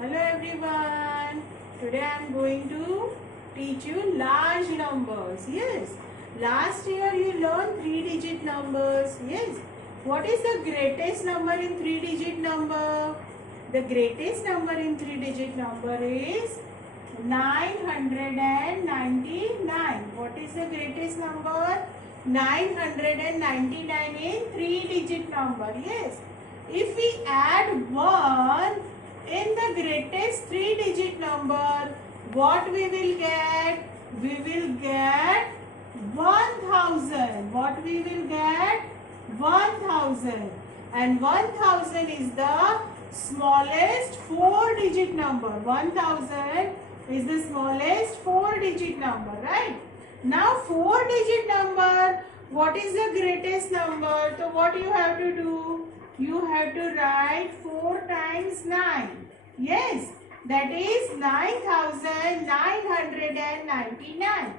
Hello everyone. Today I am going to teach you large numbers. Yes. Last year you learned 3-digit numbers. Yes. What is the greatest number in 3-digit number? The greatest number in 3-digit number is 999. What is the greatest number? 999 in 3-digit number. Yes. If we add 1 in the greatest 3-digit number, what we will get? We will get 1000. What we will get? 1000. And 1000 is the smallest 4-digit number. 1000 is the smallest 4-digit number, right? Now 4-digit number, what is the greatest number? So what you have to do? You have to write 4 times 9. Yes, that is 9999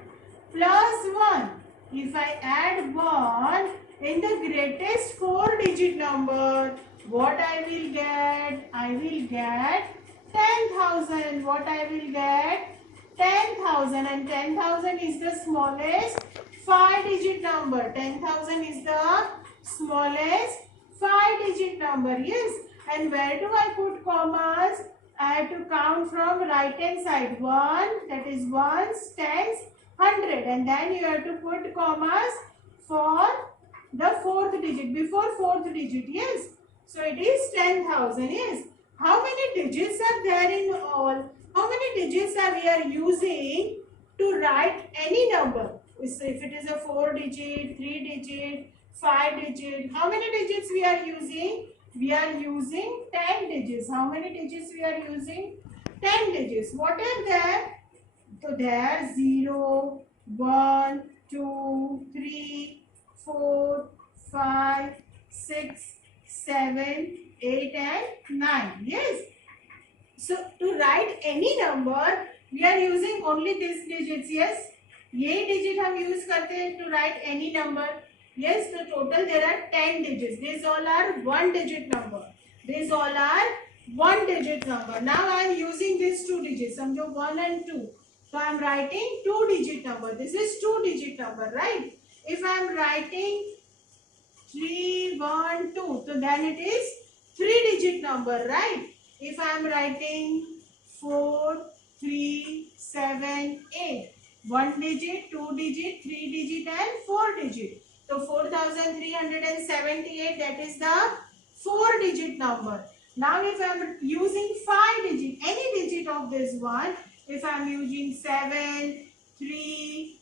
plus 1. If I add 1 in the greatest 4-digit number, what I will get? I will get 10,000. What I will get? 10,000. And 10,000 is the smallest 5-digit number. 10,000 is the smallest 5-digit number. Yes. And where do I put commas? I have to count from right hand side. 1, that is ones, tens, 100. And then you have to put commas for the 4th digit, before 4th digit. Yes. So it is 10,000. Yes. How many digits are there in all? How many digits are we are using to write any number? So if it is a 4-digit, 3-digit, 5-digit, how many digits we are using? We are using 10 digits. How many digits we are using? 10 digits. What are there? So there 0, 1, 2, 3, 4, 5, 6, 7, 8 and 9. Yes. So to write any number, we are using only these digits. Yes. ये digit हम use करते हैं to write any number. Yes, so total there are 10 digits. These all are 1-digit number. These all are 1-digit number. Now I am using these 2 digits. समझो 1 and 2. So I am writing 2-digit number. This is 2-digit number, right? If I am writing 3, 1, 2, so then it is 3-digit number, right? If I am writing 4, 3, 7, 8, 1 digit, 2 digit, 3 digit and 4 digit. So 4378, that is the 4-digit number. Now if I am using 5 digit, any digit of this one, if I am using 7, 3,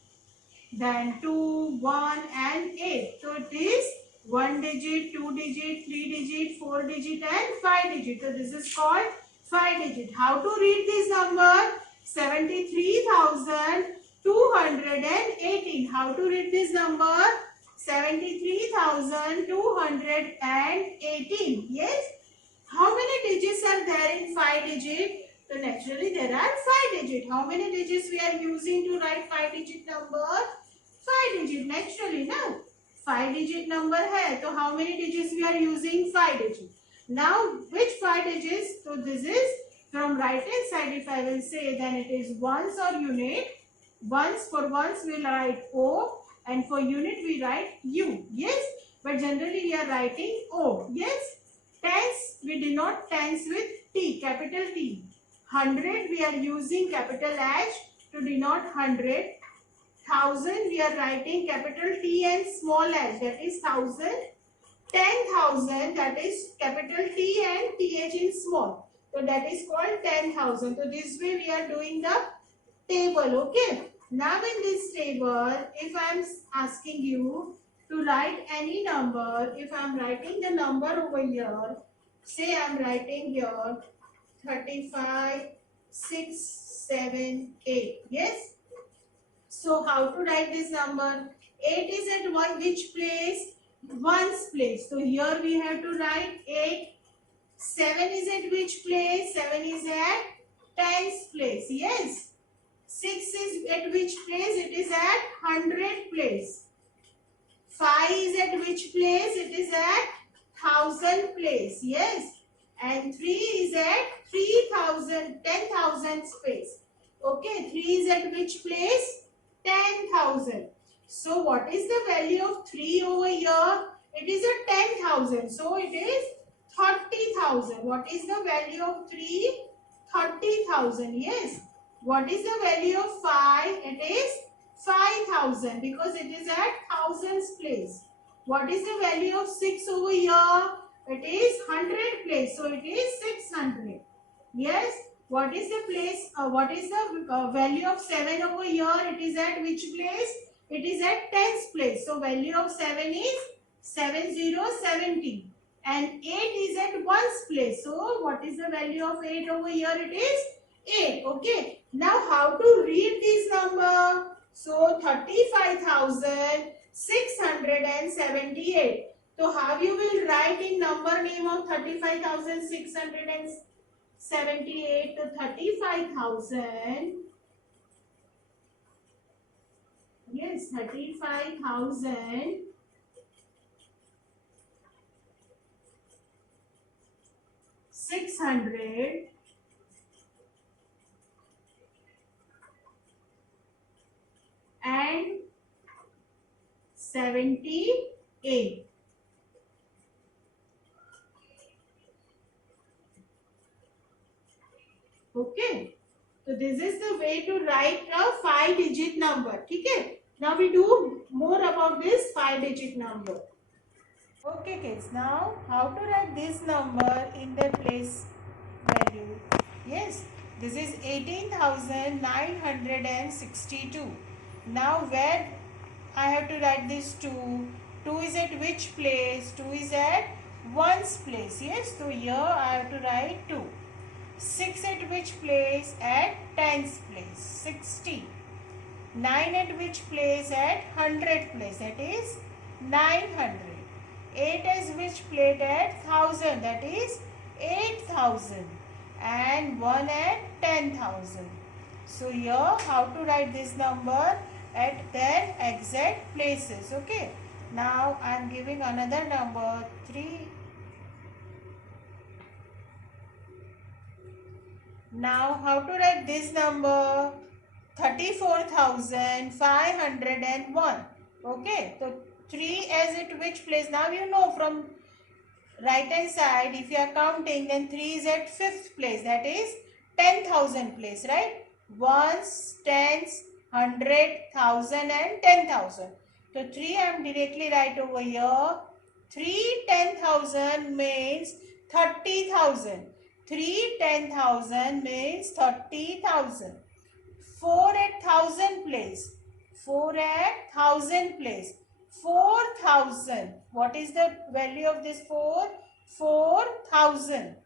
then 2, 1 and 8. So it is 1 digit, 2 digit, 3 digit, 4 digit and 5 digit. So this is called 5 digit. How to read this number? 73,218. How to read this number? 73,218. Yes. How many digits are there in 5 digit? So naturally there are 5 digit. How many digits we are using to write 5 digit number? 5 digit. Naturally, no. 5 digit number hai. So how many digits we are using? 5 digit. Now which 5 digits? So this is from right hand side. If I will say, then it is ones or unit. Ones, for ones we will write O, and for unit we write U. Yes. But generally we are writing O. Yes. Tens we denote tens with T, capital T. 100 we are using capital H to denote 100. 1000 we are writing capital T and small h, that is 1000. 10,000, that is capital T and TH in small. So that is called 10,000. So this way we are doing the table. Okay. Now in this table, if I am asking you to write any number, if I am writing the number over here, say I am writing here 35, 6, 7, 8. Yes. So how to write this number? 8 is at which place? Ones place. So here we have to write 8. 7 is at which place? 7 is at tens place. Yes. 6 is at which place? It is at 100 place. 5 is at which place? It is at 1000 place. Yes. and 3 is at 3,000, 10,000 space. Okay, 3 is at which place? 10,000. So what is the value of 3 over here? It is a 10,000. So it is 30,000. What is the value of 3? 30,000. Yes. What is the value of 5? It is 5,000 because it is at thousands place. What is the value of 6 over here? It is 100 place. So it is 600. Yes. What is the place? What is the value of 7 over here? It is at which place? It is at tens place. So value of 7 is 7070. And 8 is at ones place. So what is the value of 8 over here? It is 8. Okay. Now how to read this number? So 35,678. So how you will write in number name of 35,678 to 35,000. Yes, 35,000. 600 and 78. Okay. So this is the way to write a 5-digit number. Okay. Now we do more about this 5-digit number. Okay kids, now how to write this number in the place value? Yes, this is 18,962. Now where I have to write this 2? 2 is at which place? 2 is at ones place. Yes, so here I have to write 2. 6 at which place? At tens place. 60. 9 at which place? At 100 place. That is 900. 8 is which place? At 1000. That is 8000. And 1 at 10,000. So here how to write this number at their exact places. Okay. Now I am giving another number 3. Now how to write this number? 34,501. Okay. So 3 as at which place? Now you know from right hand side, if you are counting, then 3 is at 5th place. That is 10,000 place, right? Ones, tens, 100, 1000 and 10,000. So 3 I am directly write over here. 3 10,000 means 30,000. 3 10,000 means 30,000. 4 at 1000 place. 4 at 1000 place. 4,000. What is the value of this 4? 4,000.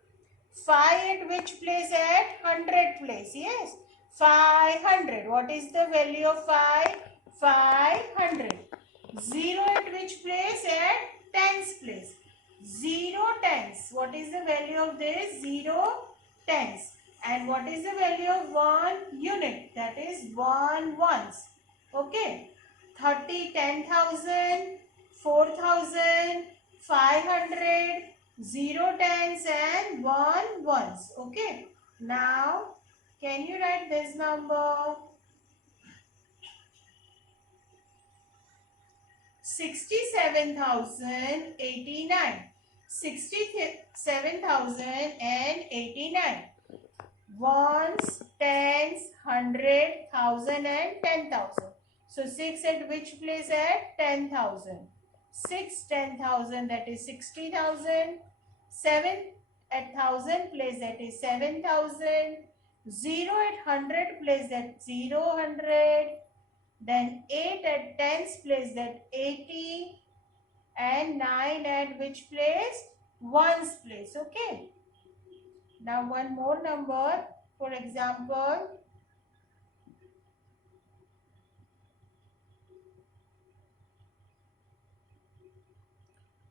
5 at which place? At 100 place. Yes. 500. What is the value of 5? 500. 0 at which place? At tens place. 0 tens. What is the value of this? 0 tens. And what is the value of 1 unit? That is 1 ones. Okay. 30, 10,000, 4,000, 500, 0 tens and 1 ones. Okay. Now, can you write this number? 67,089. 67,089. Ones, tens, 100, 1000 and 10,000. So 6 at which place? At 10,000. 6 10,000, that is 60,000. 7 at 1000 place, that is 7,000. 0 at 100 place, that 0, 100. Then 8 at tens place, that 80. And 9 at which place? Ones place. Okay. Now one more number. For example,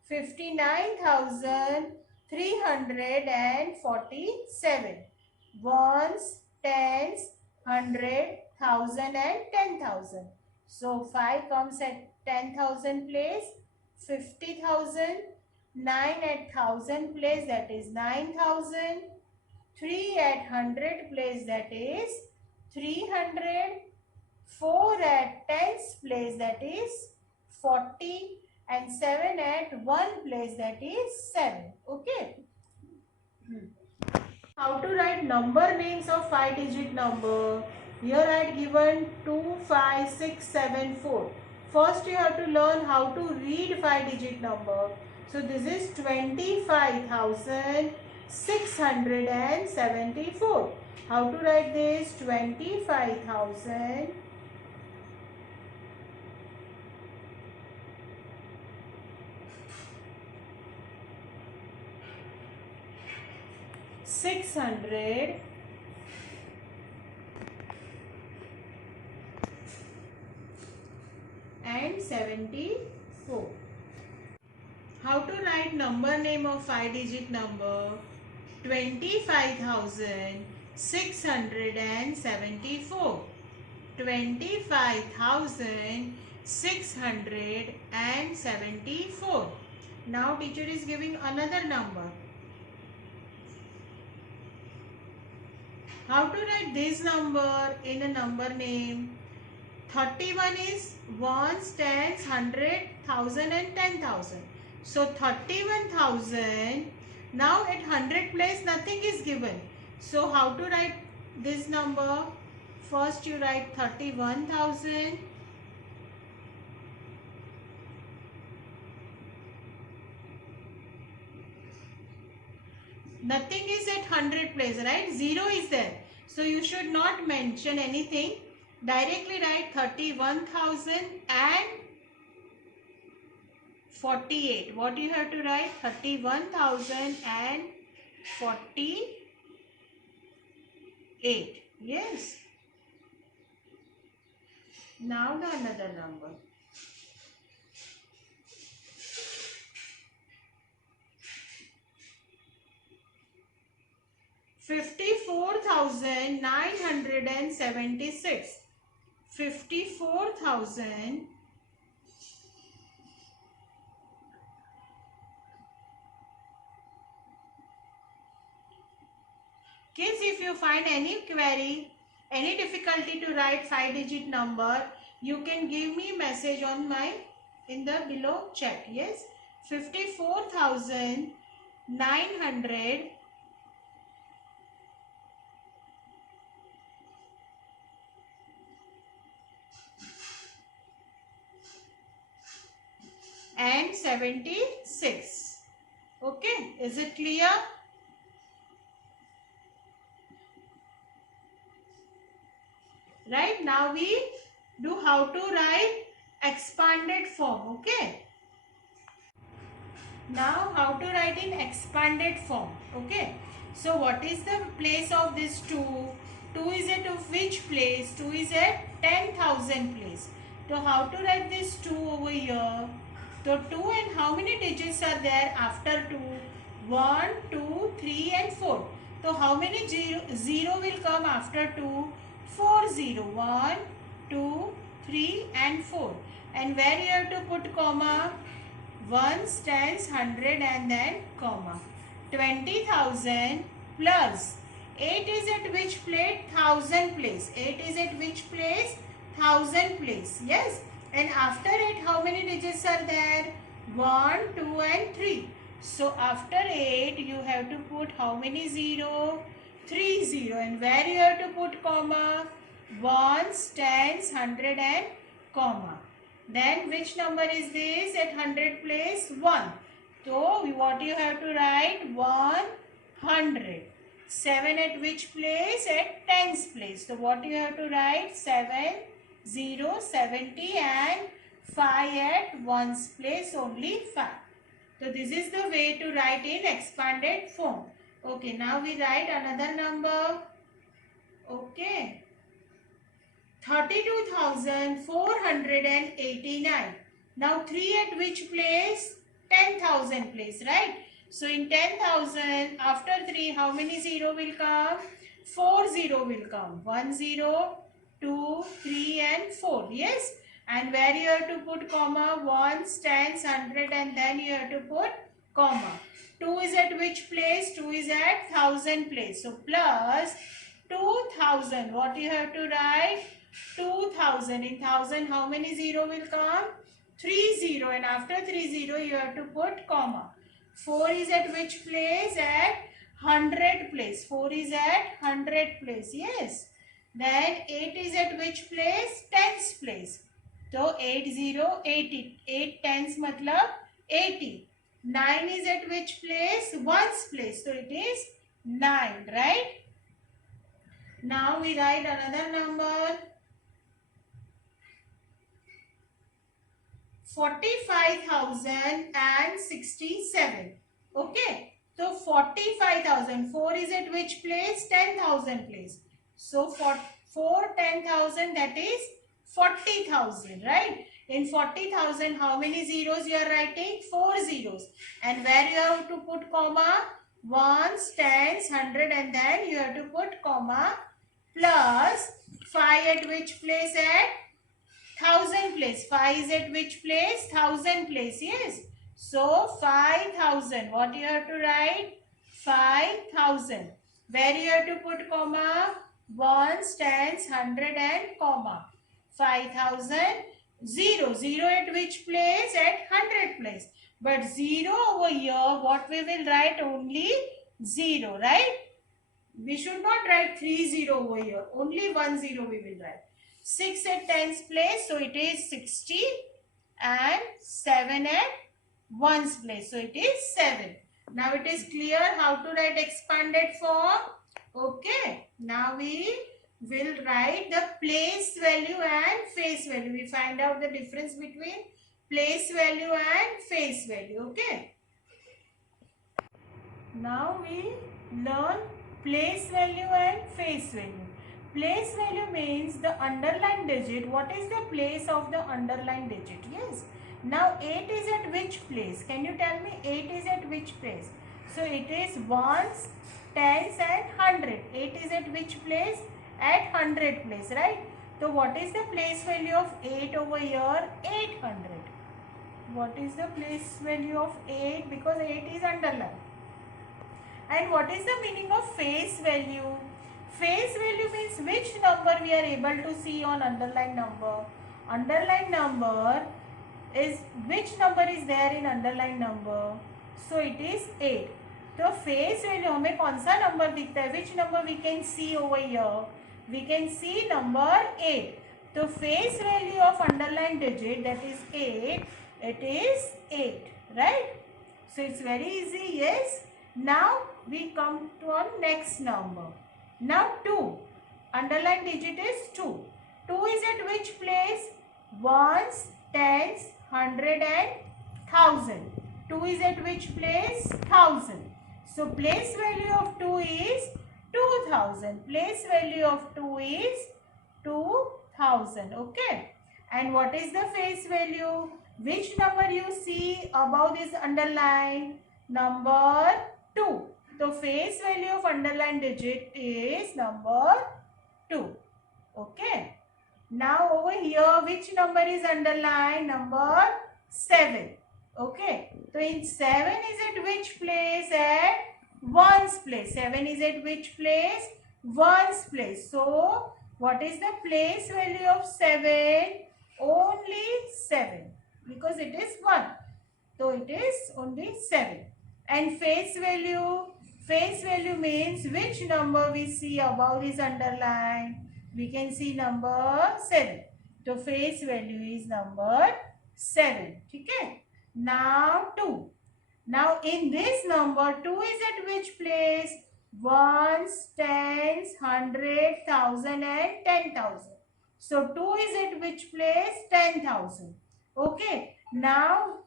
59,347. Ones, tens, 100, 1000 and 10,000. So 5 comes at 10,000 place, 50,000, 9 at 1000 place, that is 9000. 3 at 100 place, that is 300. 4 at tens place, that is 40. And 7 at 1 place, that is 7. Okay. How to write number names of 5-digit number? Here I had given 2, 5, 6, 7, 4. First you have to learn how to read 5-digit number. So this is 25,674. How to write this? 25,000. 600 and 74. How to write number name of 5-digit number? 25,674. 25,674. Now teacher is giving another number. How to write this number in a number name? 31 is ones, tens, 100, 1000 and 10,000. So 31,000. Now at 100 place nothing is given. So how to write this number? First you write 31,000. Nothing is at 100 place, right? 0 is there. So you should not mention anything. Directly write 31,048. What do you have to write? 31,048. Yes. Now the another number. 54,976. 54,000 Kids, if you find any query, any difficulty to write 5-digit number, you can give me message on my in the below chat. Yes, 54,900 and 76. Okay, is it clear? Right, now we do how to write expanded form. Okay, now how to write in expanded form. Okay, so what is the place of this 2? 2 is at of which place? 2 is at 10,000 place. So how to write this 2 over here? So 2 and how many digits are there after 2? 1, 2, 3 and 4. So how many 0 will come after 2? 4 0. 1, 2, 3 and 4. And where you have to put comma? Ones, tens, 100 and then comma. 20,000 plus 8 is at which place? 1000 place. 8 is at which place? 1000 place. Yes. And after 8 how many digits are there? 1, 2 and 3. So after 8 you have to put how many 0? 3 0. And where you have to put comma? Ones, tens, 100 and comma. Then which number is this at 100 place? 1. So what you have to write? 100. 7 at which place? At tens place. So what you have to write? 7, 0, 70 and 5 at ones place, only 5. So this is the way to write in expanded form. Okay, now we write another number. Okay. 32,489. Now 3 at which place? 10,000 place, right? So in 10,000, after 3, how many 0 will come? 4 0 will come. 1 0, 2, 3 and 4. Yes. And where you have to put comma? Ones, tens, 100 and then you have to put comma. 2 is at which place? 2 is at 1000 place. So plus 2000. What you have to write? 2000. In 1000 how many 0 will come? 30, and after 30 you have to put comma. 4 is at which place? At 100 place. 4 is at 100 place. Yes. Then 8 is at which place? Tens place. So 80, 80. 8 tens matlab 80. 9 is at which place? Ones place. So it is 9, right? Now we write another number. 45,067. Okay. So 45,000. 4 is at which place? 10,000 place. So for 10,000, that is 40,000, right? In 40,000, how many zeros you are writing? 4 zeros. And where you have to put comma? Ones, tens, 100, and then you have to put comma plus 5 at which place? At 1000 place. 5 is at which place? 1000 place. Yes. So 5,000. What you have to write? 5,000. Where you have to put comma? Ones, tens, 100, and comma. 5,000. 0. 0 at which place? At 100 place. But 0 over here, what we will write? Only 0, right? We should not write 30 over here. Only 10 we will write. 6 at tens place, so it is 60, and 7 at ones place, so it is 7. Now it is clear how to write expanded form. Okay, now we will write the place value and face value. We find out the difference between place value and face value. Okay, now we learn place value and face value. Place value means the underlined digit. What is the place of the underlined digit? Yes. Now 8 is at which place? Can you tell me 8 is at which place? So it is ones, tens, and 100. 8 is at which place? At 100 place, right? So what is the place value of 8 over here? 800. What is the place value of 8? Because 8 is underlined. And what is the meaning of face value? Face value means which number we are able to see on underlined number. Underlined number is, which number is there in underlined number? So it is 8. तो face value हमें कौन सा number दिखता है? Which number we can see over here? We can see number 8. तो face value of underlined digit, that is 8. It is 8, right? So it's very easy. Yes. Now we come to our next number. Now 2. Underlined digit is 2. 2 is at which place? Ones, tens, 100, and 1000. 2 is at which place? 1000. So place value of 2 is 2000. Place value of 2 is 2000. Okay. And what is the face value? Which number you see above this underline? Number 2. So face value of underlined digit is number 2. Okay. Now over here, which number is underlined? Number 7. Okay. So in 7 is at which place? At ones place. 7 is at which place? Ones place. So what is the place value of 7? Only 7. Because it is 1. So it is only 7. And face value? Face value means which number we see above this underline? We can see number 7. So face value is number 7. Okay. Now 2. Now in this number 2 is at which place? Ones, tens, 100, 1000, and 10,000. So 2 is at which place? 10,000. Okay. Now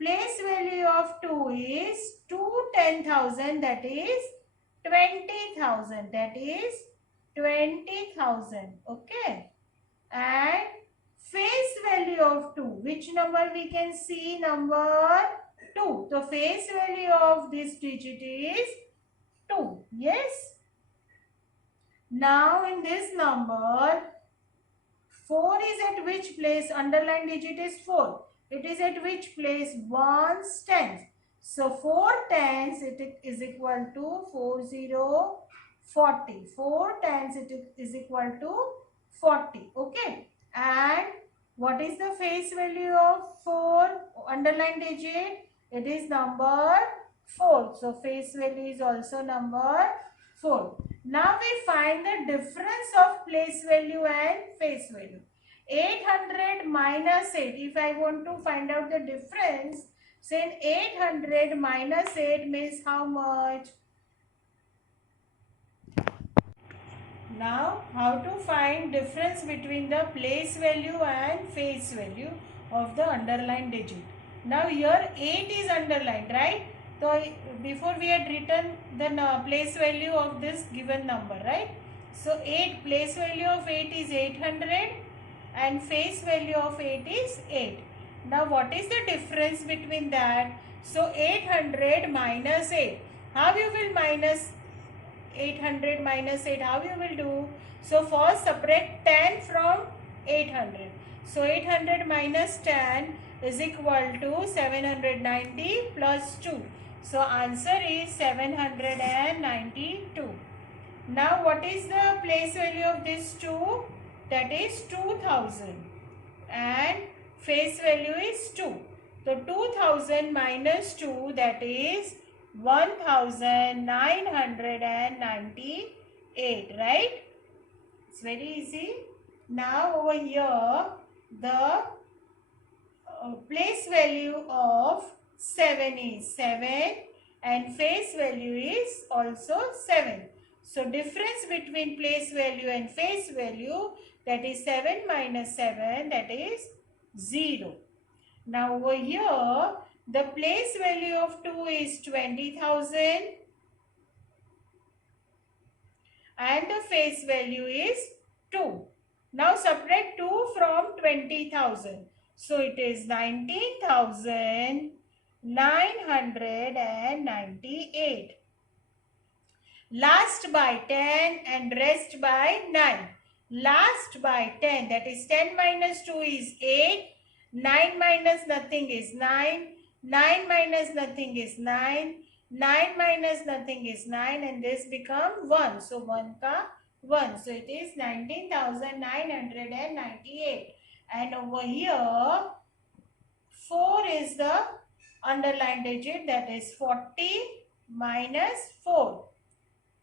place value of 2 is 2 10,000, that is 20,000. That is 20,000. Okay. And face value of 2. Which number we can see? Number 2. The face value of this digit is 2. Yes. Now in this number 4 is at which place? Underlined digit is 4. It is at which place? Ones, tens. So 4 tens it is equal to 40. 4 tens it is equal to 40. Okay. And what is the face value of 4 underline digit? It is number 4. So face value is also number 4. Now we find the difference of place value and face value. 800 minus 8. If I want to find out the difference, then 800 minus 8 means how much? Now, how to find difference between the place value and face value of the underlined digit? Now, here 8 is underlined, right? So, before we had written the place value of this given number, right? So, 8 place value of 8 is 800 and face value of 8 is 8. Now, what is the difference between that? So, 800 minus 8. How you will minus 800 minus 8, how you will do? So first subtract 10 from 800. So 800 minus 10 is equal to 790 plus 2. So answer is 792. Now what is the place value of this 2? That is 2000 and face value is 2. So 2000 minus 2, that is 1998, right? It's very easy. Now over here the place value of 7 is 7 and face value is also 7. So difference between place value and face value, that is 7 minus 7, that is 0. Now over here the place value of 2 is 20,000 and the face value is 2. Now subtract 2 from 20,000. So it is 19,998. Last by 10 and rest by 9. Last by 10, that is 10 minus 2 is 8. 9 minus nothing is 9. 9 minus nothing is 9. 9 minus nothing is 9 and this become 1. So 1 ka 1. So it is 19,998. And over here 4 is the underlined digit, that is 40 minus 4.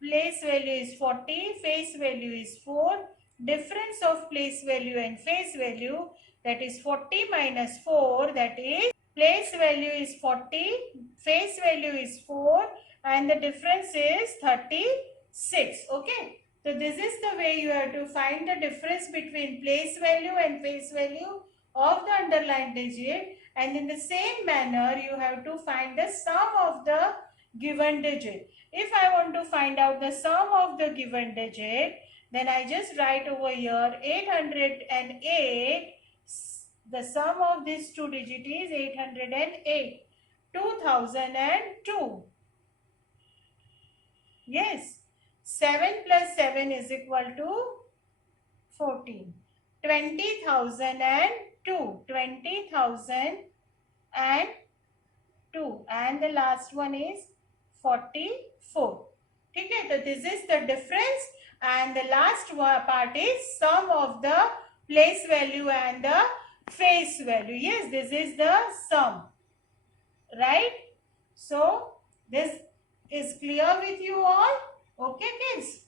Place value is 40, face value is 4. Difference of place value and face value, that is 40 minus 4, that is place value is 40, face value is 4 and the difference is 36. Okay. So this is the way you have to find the difference between place value and face value of the underlined digit, and in the same manner you have to find the sum of the given digit. If I want to find out the sum of the given digit, then I just write over here 808. The sum of these two digits is 808. 2002. Yes. 7 plus 7 is equal to 14. 20,002. 20,002. And the last one is 44. Okay, so this is the difference, and the last part is sum of the place value and the face value. Yes, this is the sum, right? So this is clear with you all? Okay kids.